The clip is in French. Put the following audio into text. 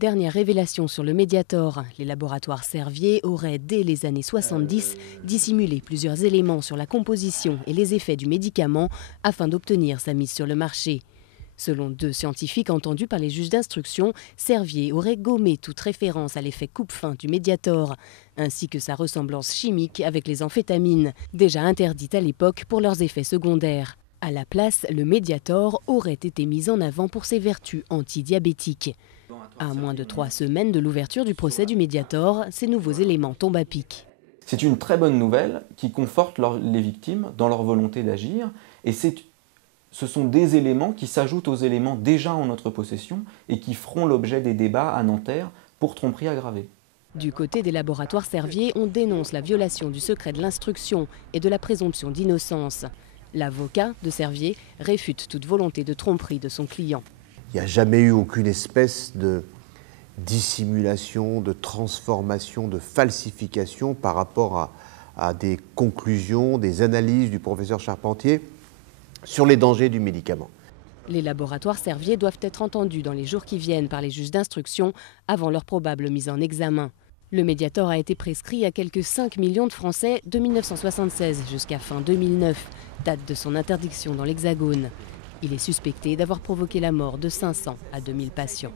Dernière révélation sur le Mediator, les laboratoires Servier auraient, dès les années 70, dissimulé plusieurs éléments sur la composition et les effets du médicament afin d'obtenir sa mise sur le marché. Selon 2 scientifiques entendus par les juges d'instruction, Servier aurait gommé toute référence à l'effet coupe-faim du Mediator, ainsi que sa ressemblance chimique avec les amphétamines, déjà interdites à l'époque pour leurs effets secondaires. À la place, le Mediator aurait été mis en avant pour ses vertus antidiabétiques. À moins de 3 semaines de l'ouverture du procès du Mediator, ces nouveaux éléments tombent à pic. C'est une très bonne nouvelle qui conforte les victimes dans leur volonté d'agir, et ce sont des éléments qui s'ajoutent aux éléments déjà en notre possession et qui feront l'objet des débats à Nanterre pour tromperie aggravée. Du côté des laboratoires Servier, on dénonce la violation du secret de l'instruction et de la présomption d'innocence. L'avocat de Servier réfute toute volonté de tromperie de son client. Il n'y a jamais eu aucune espèce de dissimulation, de transformation, de falsification par rapport à des conclusions, des analyses du professeur Charpentier sur les dangers du médicament. Les laboratoires Servier doivent être entendus dans les jours qui viennent par les juges d'instruction avant leur probable mise en examen. Le Mediator a été prescrit à quelques 5 millions de Français de 1976 jusqu'à fin 2009, date de son interdiction dans l'Hexagone. Il est suspecté d'avoir provoqué la mort de 500 à 2000 patients.